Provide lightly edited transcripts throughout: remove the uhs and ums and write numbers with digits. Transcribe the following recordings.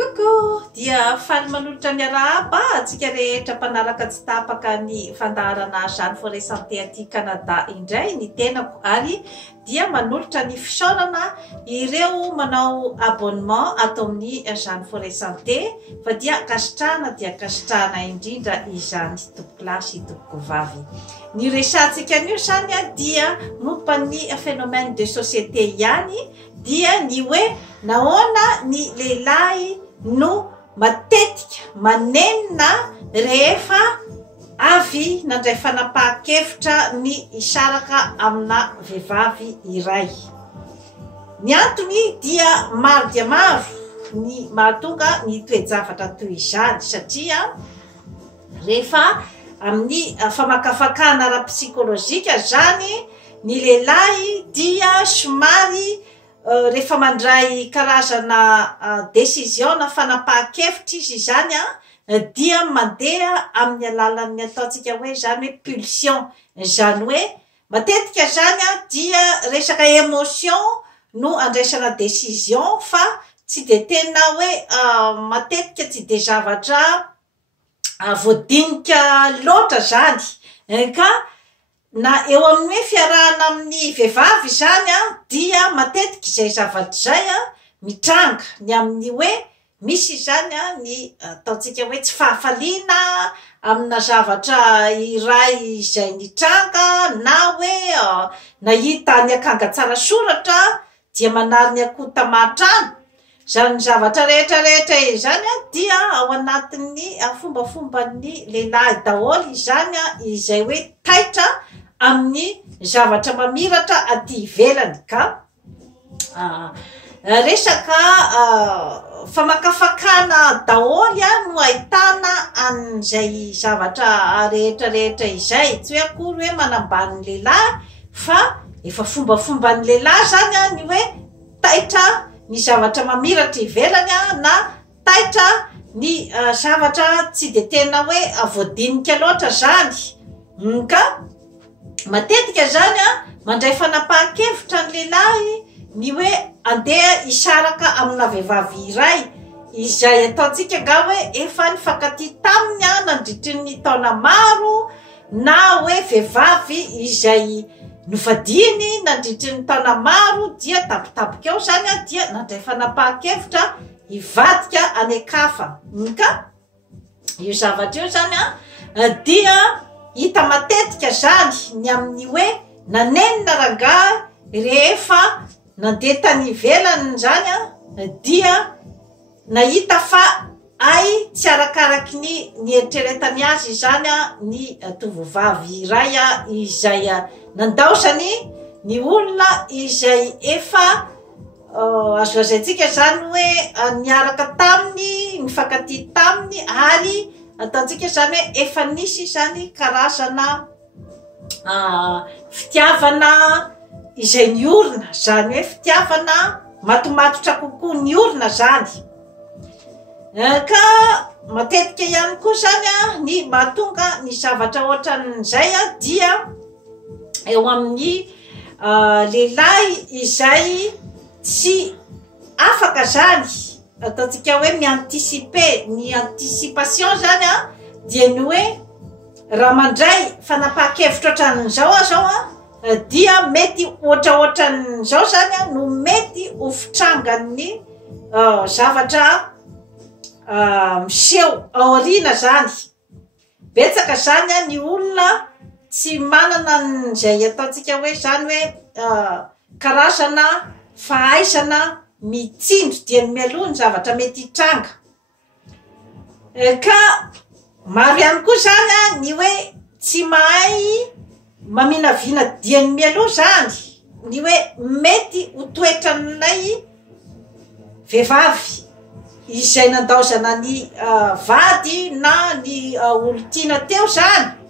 Coucou, dia faly manolotra miarahaba antsika rehetra mpanaraka tsy tapaka ny fandaharana Jeanne Forêt Santé aty Canada indray ny tenako ary dia manolotra ny fisaorana ireo manao abonnement ato amin'ny Jeanne Forêt Santé fa dia kasitrahana indrindra izany tompolasy tompoko vavy. Ny resantsika anio zany dia momba ny phénomène de société ihany dia ny hoe nahoana ny lehilahy no matetika manenina rehefa avy nandray fanapahan-kevitra ny isaraka amina vehivavy iray. Ny antony dia maro ny mahatonga ny toe-javatra toy izany satria rehefa amin'ny famakafakana ara-psikolojika zany ny lehilahy dia somary rehefa mandray karazana décision na fanapahan-kevitra izy zany dia mandeha amin'ny alalan'ny ataontsika hoe zany hoe pulsion, zany hoe matetika zany dia resaka émotion no andraisana décision fa tsy de tena hoe matetika tsy de zavatra voadinika loatra zany ka na eo amin'ny hoe fiarahana amin'ny vehivavy zany dia matetika izay zavatra zay mitranga ny amin'ny hoe misy zany ny ataontsika hoe tsy fahafaliana amina zavatra iray izay nitranga na hoe nahita ny akanga tsara soratra dia manary ny akota mahatrano zany zavatra rehetrarehetra izany dia ao anatin'ny fombafomban'ny lehilahy daholo izany izay hoe taitra amin'ny zavatra mamiratra aty ivelany ka resaka famakafakana daholo no ahitana an'izay zavatra rehetrarehetra izay tsy hoe akory hoe manambany lehilahy fa efa fombafomban'ny lehilahy zany ny hoe taitra ny zavatra mamiratra ivelany na taitra ny zavatra tsy de tena hoe voadinika loatra zany ka matetika zany mandray fanapahan-kevitra ny lehilahy ny hoe andeha isaraka amina vehivavy iray izay ataontsika nga hoe efa nifankatia taminy nandritry ny taona maro na hoe vehivavy izay nofadiny nandritry ny taona maro dia tapitapika eo zany dia nandray fanapahan-kevitra ivadika anekafa ka io zavatra io zany dia hita matetika zany ny amin'ny hoe nanenina rangahy rehefa nandeha tany ivelany zany dia nahita fa ay tsy arakaraky ny eritreretany azy zany ny tovovavy iray izay nandaosany ny olona izay efa azo lazaintsika zany hoe niaraka taminy nifankatia taminy ary ataontsika zany hoe efa nisy zany karazana fitiavana izay niorina zany hoe fitiavana matomatotra kokoa niorina zany ka matetika ihany koa zany ny mahatonga ny zavatra ohatran'izay dia eo amin'ny lehilahy izay tsy afaka zany ataontsika hoe mianticiper ny anticipation zany dia ny hoe raha mandray fanapahan-kevitra ohatran'izao zao dia mety ohatraohatran'izao zany no mety ho fitrangan'ny zavatra miseho aoriana zany betsaka zany ny olona tsy manana n'izay ataontsika hoe zany hoe karazana fahaizana mitsindry dia ny mialoha ny zavatra mety hitranga ka maro ihany koa zany ny hoe tsy mahay maminavina dia ny mialoha zany ny hoe mety ho toetranay vehivavy izay nandaozana ny vady na ny olo-tiana teo zany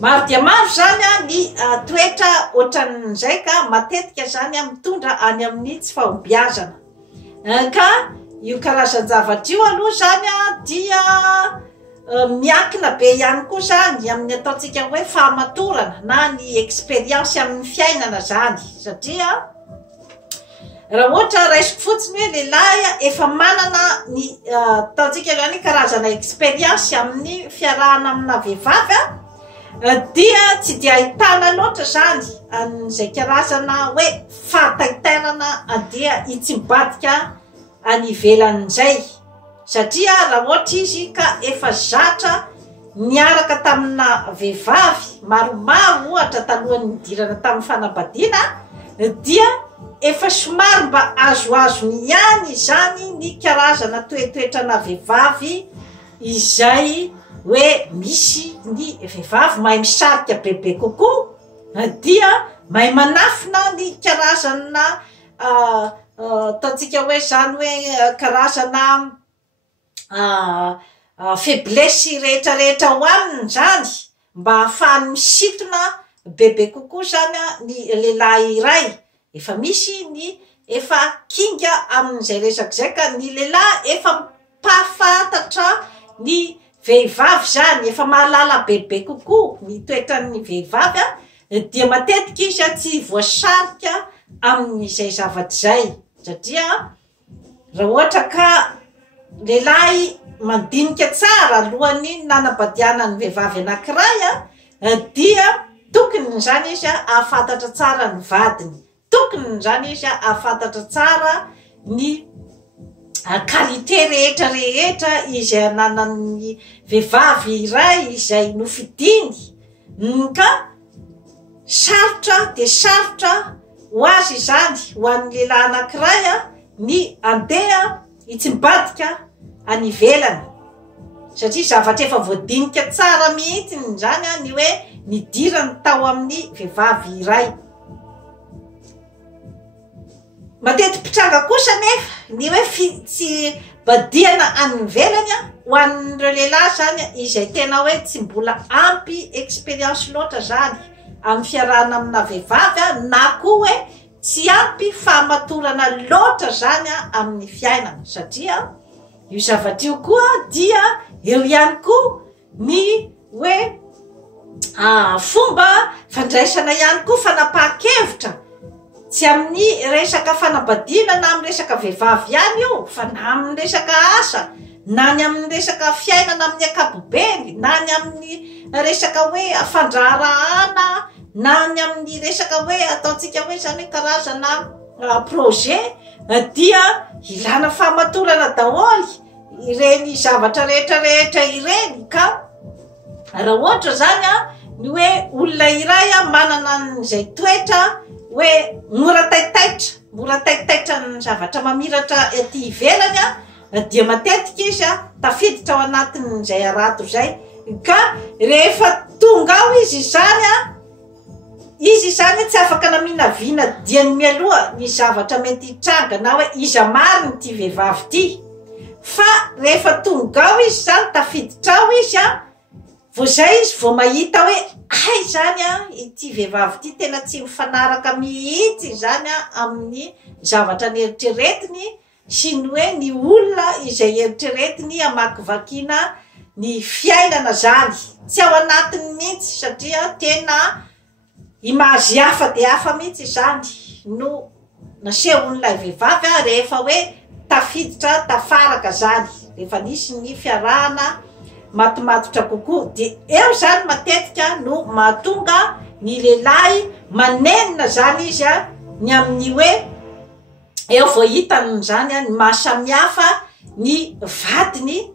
maro dia maro zany ny toetra ohatran'izay ka matetika zany mitondra any amin'ny tsy fahombiazana ka io karazan-javatra io aloha zany dia miankina be ihany koa zany amin'ny ataontsika hoe fahamatorana na ny expérience amin'ny fiainana zany satria raha ohatra raisiko fotsiny hoe lehilahy efa manana ny ataontsika zany karazana expérience amin'ny fiarahana amina vehivavy dia tsy dia ahitana loatra zany an'izay karazana hoe fahataitairana andeha hitsim-badika any ivelan'izay satria raha ohatra izy ka efa zatra niaraka tamina vehivavy maromaro ohatra talohan'ny nidirana tamin'ny fanambadiana dia efa somary mba azoazony ihany zany ny karazana toetoetrana vehivavy izay hoe misy ny vehivavy mahay misarika bebe kokoa dia mahay manafina ny karazana ataontsika hoe zany hoe karazana faiblesse rehetrarehetra ho aminy zany mba ahafahany misintona bebe kokoa zany ny lehilahy iray efa misy ny efa kinga amin'izay resaka zay ka ny lehilahy efa mpafantatra ny vehivavy zany efa mahalala bebe kokoa ny toetran'ny vehivavy dia matetika izy tsy voasarika amin'izay zavatra zay satria raha ohatra ka lehilahy mandinika tsara alohany nanambadiana ny vehivavy anankiray dia tokony zany izy ahafantatra tsara ny vadiny tokony zany izy ahafantatra tsara ny qualité rehetra rehetra izay ananan'ny vehivavy iray izay nofidiny ka sarotra de sarotra ho azy zany ho an'ny lehilahy anankiray ny andeha hitsim-badika any ivelany satria zavatra efa voadinika tsara mihitsy zany ny hoe nidirany tao amin'ny vehivavy iray matety pitranga kosa nefa ny hoe tsy badiana any ivelany ho an'ireo lehilahy zany izay tena hoe tsy mbola ampy expérience loatra zany amin'ny fiarahana amina vehivavy na koa hoe tsy ampy fahamatorana loatra zany amin'ny fiainana satria io zavatra io koa dia eo ihany koa ny hoe fomba fandraisana ihany koa fanapahan-kevitra tsy amin'ny resaka fanambadiana na amin'ny resaka vehivavy ihany io fa na amin'ny resaka asa na ny amin'ny resaka fiainana amin'ny ankapobeny na ny amin'ny resaka hoe fandraharahana na ny amin'ny resaka hoe ataontsika hoe zany karazana projet dia ilana fahamatorana daholy ireny zavatra rehetrarehetra ireny ka raha ohatra zany ny hoe olona iray manana n'izay toetra hoe mora taitaitra ny zavatra mamiratra ety ivelany dia matetika izy tafiditra ao anatin'izay arato zay ka rehefa tonga ao izy zany tsy afaka naminavina diany mialoha ny zavatra mety hitranga na hoe iza mariny ty vehivavy ty fa rehefa tonga ao izy zany tafiditra ao izy vo zay izy vo mahita hoe ay zany ity vehivavy ty tena tsy mifanaraka mihitsy zany amin'ny zavatra ny eritreretiny sy ny hoe ny olona izay eritreretiny amakivakiana ny fiainana zany tsy ao anatiny mihitsy satria tena imazy hafa de hafa mihitsy zany no nasehon'ilay vehivavy rehefa hoe tafiditra tafaraka zany rehefa nisy ny fiarahana matomatotra kokoa de eo zany matetika no mahatonga ny lehilahy manenina zany izy ny amin'ny hoe eo vo hitany zany ny mahasamihafa ny vadiny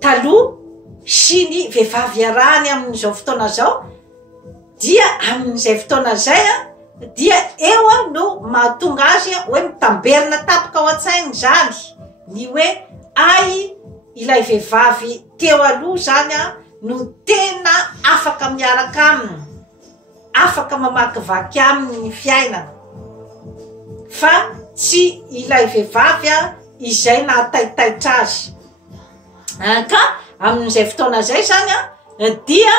taloha sy ny vehivavy arahany amin'izao fotoana zao dia amin'izay fotoana zay dia eo no mahatonga azy hoe mitamberina tapaka ao an-tsainy zany ny hoe ay ilay vehivavy teo aloha zany no tena afaka miaraka aminy afaka mamakivaky aminy ny fiainana fa tsy ilay vehivavy izay nahataitaitra azy ka amin'izay fotoana zay zany dia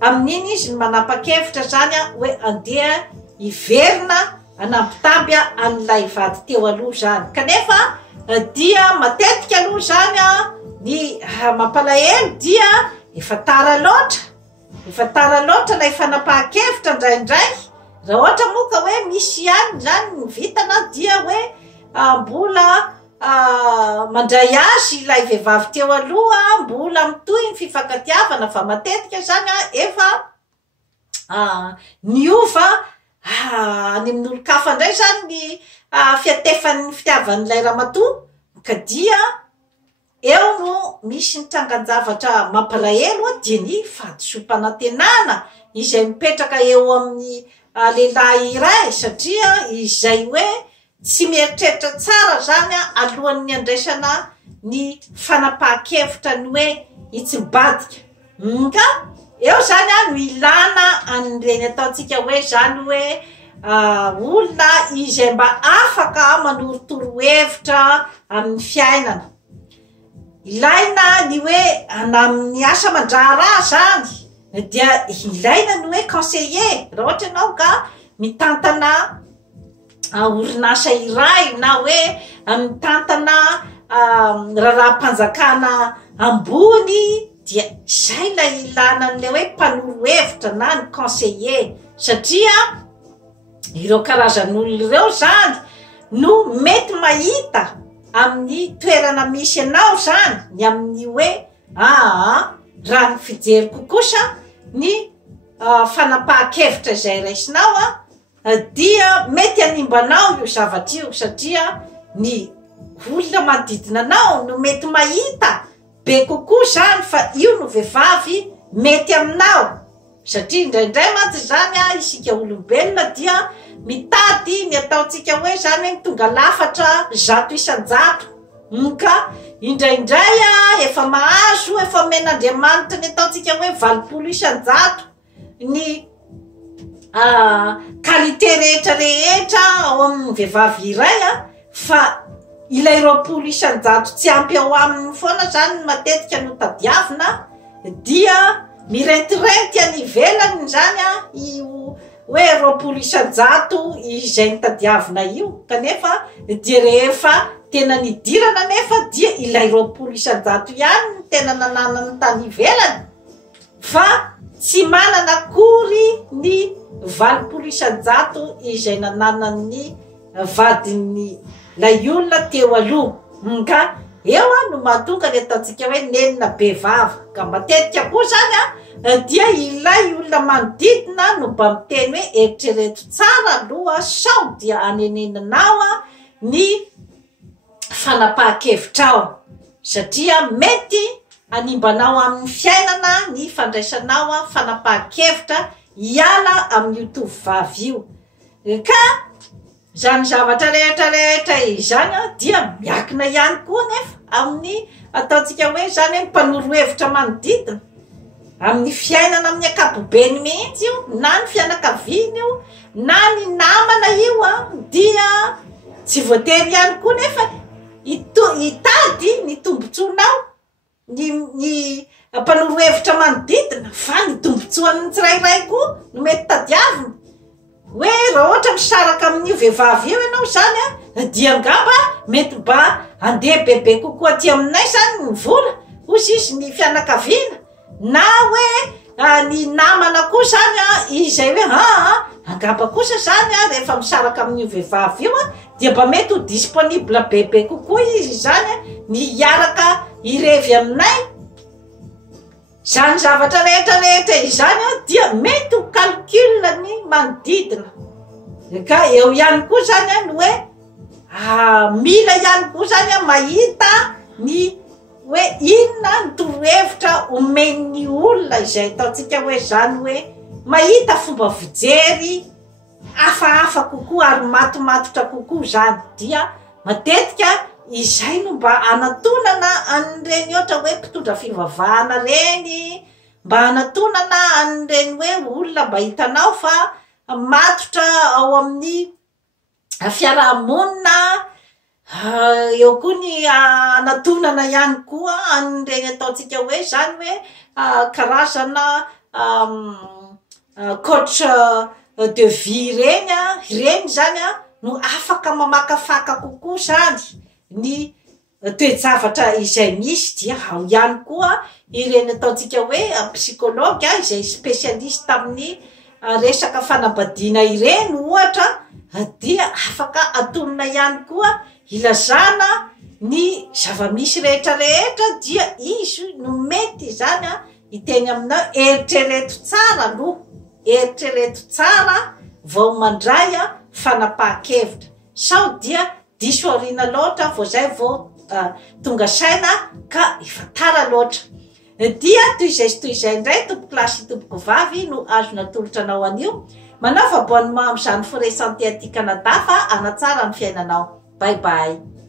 amin'iny izy ny manapa-kevitra zany hoe andeha iverina anampitamby an'ilay vady teo aloha zany kanefa dia matetika aloha zany ny mampalahelo dia efa tara loatra lay fanapahan-kevitra indraindray raha ohatra moa ka hoe misy ihany zany ny vitana dia hoe mbola mandray azy ilay vehivavy teo aloha mbola mitohy ny fifankatiavana fa matetika zany efa niova any amin'olo-kafa ndray zany ny fiatefan'ny fitiavan'ilay ramatoa ka dia eo no misy ny trangan-javatra mampalahelo dia ny fahadisom-panantenana izay mipetraka eo amin'ny lehilahy iray satria izay hoe tsy mieritreritra tsara zany alohan'ny andraisana ny fanapahan-kevitra ny hoe itsibadika ka eo zany no ilana an'ireny ataontsika hoe zany hoe olona izay mba afaka manorotoro hevitra amin'ny fiainana ilaina ny hoe amin'ny asa mandraharaha zany dia ilaina ny hoe conseiller raha ohatra ianao ka mitantana orinasa iray na hoe mitantana raharaham-panjakana ambony dia zay la ilana n'le hoe mpanoro hevitra na ny conseiller satria ireo karazan'olona ireo zany no mety mahita amin'ny toerana misy anao zany ny amin'ny hoe raha ny fijeriko kosa ny fanapahan-kevitra izay raisinao dia mety animbanao io zavatra io satria ny olona manodidina anao no mety mahita be kokoa zany fa io no vehivavy mety aminao satria indraindray mantsy zany isika olombelona dia mitady ny ataontsika hoe zany hoe tonga lafatra 100 isan-jato ka indraindray efa mahazo efa men'Andriamanitra ny ataontsika hoe 20 isan-jato ny qualité rehetra ao amin'ny vehivavy iray fa ilay 20 isan-jato tsy ampy ao aminy foana zany matetika no tadiavina dia mirentirety any ivelany zany io hoe 20 isan-jato izay nitadiavina io kanefa dia rehefa tena nidirana nefa dia ilay 20 isan-jato ihany ny tena nananany tany ivelany fa tsy manana akory ny 20 isan-jato izay nananany vadiny lay olona teo aloha ka eo no mahatonga ny ataontsika hoe nenina be vava ka matetika koa zany dia ilay olona manodidina no mba miteny hoe eritrereto tsara aloha sao dia aneneninao ny fanapahan-kevitrao satria mety animbanao amin'ny fiainana ny fandraisanao fanapahan-kevitra hiala amin'ny tovovavy io ka zany zavatra rehetrarehetra izany dia miakina ihany koa nefa amin'ny ataontsika hoe zany hoe mpanoro hevitra manodidina amin'ny fiainana amin'ny akapobeny mihitsy io na ny fianakaviany io na ny namana io dia tsy voatery ihany koa nefa hitady ny tombontsoanao ny mpanoro hevitra manodidina fa ny tombontsoan'ny tsirairay koa no mety tadiavina hoe raha ohatra misaraka amin'io vehivavy io ianao zany dia ngamba mety mba andeha bebe kokoa aty aminay zany ny vola hozy izy ny fianakaviana na hoe ny namana koa zany izay hoe angamba kosa zany rehefa misaraka amin'io vehivavy io dia mba mety ho disponible bebe kokoa izy zany ny hiaraka irevy aminay zany zavatra rehetrarehetra izany dia mety ho calcul ny manodidina ka eo ihany koa zany no hoe mila ihany koa zany mahita ny hoe inona ny torohevitra omen'ny olona izay ataontsika hoe zany hoe mahita fomba fijery hafahafa kokoa ary matomatotra kokoa zany dia matetika izay no mba anatonana an'ireny ohatra hoe mpitondra fivavahana reny mba anatonana an'ireny hoe olona mba hitanao fa matotra ao amin'ny fiarahamonina eo koa ny anatonana ihany koa an'ireny ataontsika hoe zany hoe karazana coach de vie reny zany no afaka mamakafaka kokoa zany ny toejavatra izay misy dia ao ihany koa ireny ataontsika hoe psychologue izay spécialiste amin'ny resaka fanambadiana ireny ohatra dia afaka atonina ihany koa ilazana ny zava-misy rehetrarehetra dia izy no mety zany a iteny aminao eritrereto tsara aloha eritrereto tsara vao mandray a fanapahan-kevitra sao dia diso arina loatra vao zay vao tonga saina ka ifatara loatra dia toy izay indray tompoko lasy tompoko vavy no azo natolotra anao anio manao fa bonne main am'izany firesanté aty Canada fa anatsara ny fiainanao bye bye